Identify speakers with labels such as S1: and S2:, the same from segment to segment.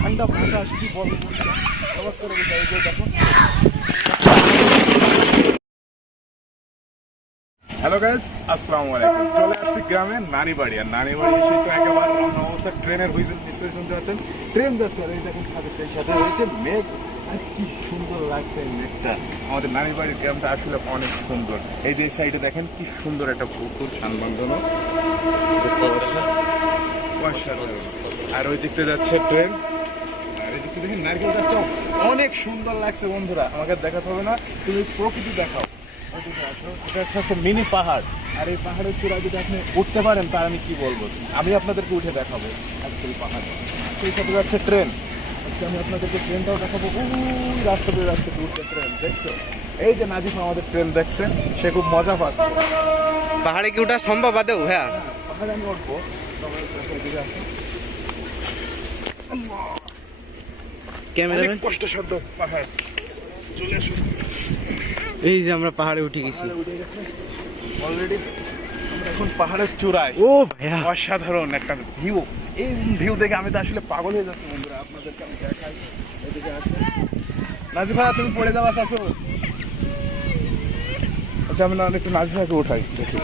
S1: ঠান্ডা hello guys আসসালামু আলাইকুম চলে আসছি গ্রামে নানি বাড়ি আর নানি বাড়ি এসে তো একেবারে অন্য অবস্থা। ট্রেনের হুইসেল নিশ্চয়ই শুনতে পাচ্ছেন ট্রেন যাচ্ছে, আর এই দেখুন সাথে রয়েছে মেঘ। কি সুন্দর লাগছে আমাদের বাড়ির গ্রামটা আসলে অনেক সুন্দর। এই যে সাইডে দেখেন সুন্দর একটা। আর ওই যাচ্ছে ট্রেন। আর দেখেন, নারকেল গাছটা অনেক সুন্দর লাগছে বন্ধুরা। আমাকে দেখাতে হবে না, তুমি প্রকৃতি দেখাও। এটা হচ্ছে মিনি পাহাড়। আর এই পাহাড়ের চূড়া যদি আপনি উঠতে পারেন তা আমি কি বলব? আমি আপনাদেরকে উঠে দেখাবো পাহাড়। যাচ্ছে ট্রেন। আজকে আমি আপনাদেরকে ট্রেনটাও দেখাবো। ওই রাস্তা দিয়ে রাস্তা উঠছে ট্রেন দেখছ? এই যে নাজিফ আমাদের ট্রেন দেখছেন সে খুব মজা পাচ্ছে।
S2: পাহাড়ে কি ওঠা সম্ভব আদেও হ্যাঁ।
S1: হ্যাঁ, পাহাড়ে আমি উঠবো।
S2: ক্যামেরা
S1: অনেক কষ্টসাধ্য পাহাড়। চলে আসুন।
S2: এই যে আমরা পাহাড়ে উঠে গেছি।
S1: অলরেডি এখন পাহাড়ের চূড়ায়।
S2: ও ভাইয়া।
S1: অসাধারণ একটা ভিউ এই ভিউ দেখে আমি তো আসলে পাগল হয়ে যাচ্ছি বন্ধুরা আপনাদেরকে আমি দেখাই। এদিকে আসুন। নাজিফ তুমি পড়ে যাওয়া আসো আচ্ছা আমি না একটু ভাইকে উঠাই দেখি।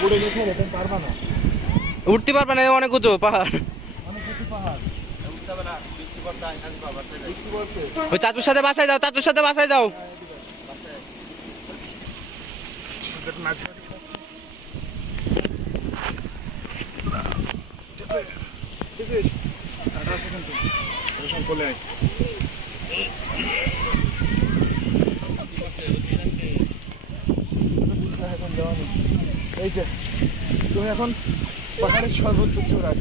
S1: পড়ে গেছে তুমি পারবা না।
S2: উঠতে পারবে না অনেক উঁচু পাহাড়
S1: অনেক কিছু পাহাড় বৃষ্টি পড়ছে
S2: ওই চাচুর সাথে বাসায় যাও, চাচুর সাথে বাসায় যাও।
S1: এই যে, তুমি এখন পাহাড়ের সর্বোচ্চ চূড়ায়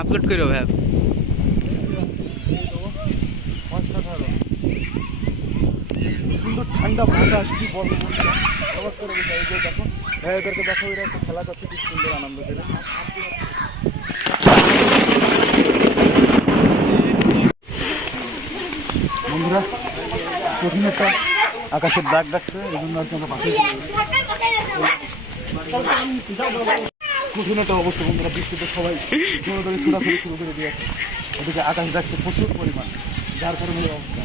S2: আপলোড করো ভাইয়া
S1: অসাধারণ সুন্দর ঠান্ডা করে দেখো দেখো খেলা করছে, কি সুন্দর আনন্দ করে একটা আকাশের দাগ ডাকছে এসেছি। কঠিন একটা অবস্থা বন্ধুরা বৃষ্টিতে সবাই ধরে ছোটাছুটি শুরু করে দিয়েছে ওদিকে আকাশ ডাকছে প্রচুর পরিমাণ, যার কারণে অবস্থা।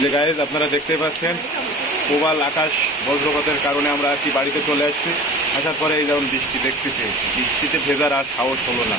S1: যে গাইজ আপনারা দেখতে পাচ্ছেন প্রবাল আকাশ বজ্রপাতের কারণে আমরা আর কি বাড়িতে চলে আসছি। আসার পরে এই যেমন বৃষ্টি দেখতেছি, বৃষ্টিতে ভেজার আর সাহস হলো না।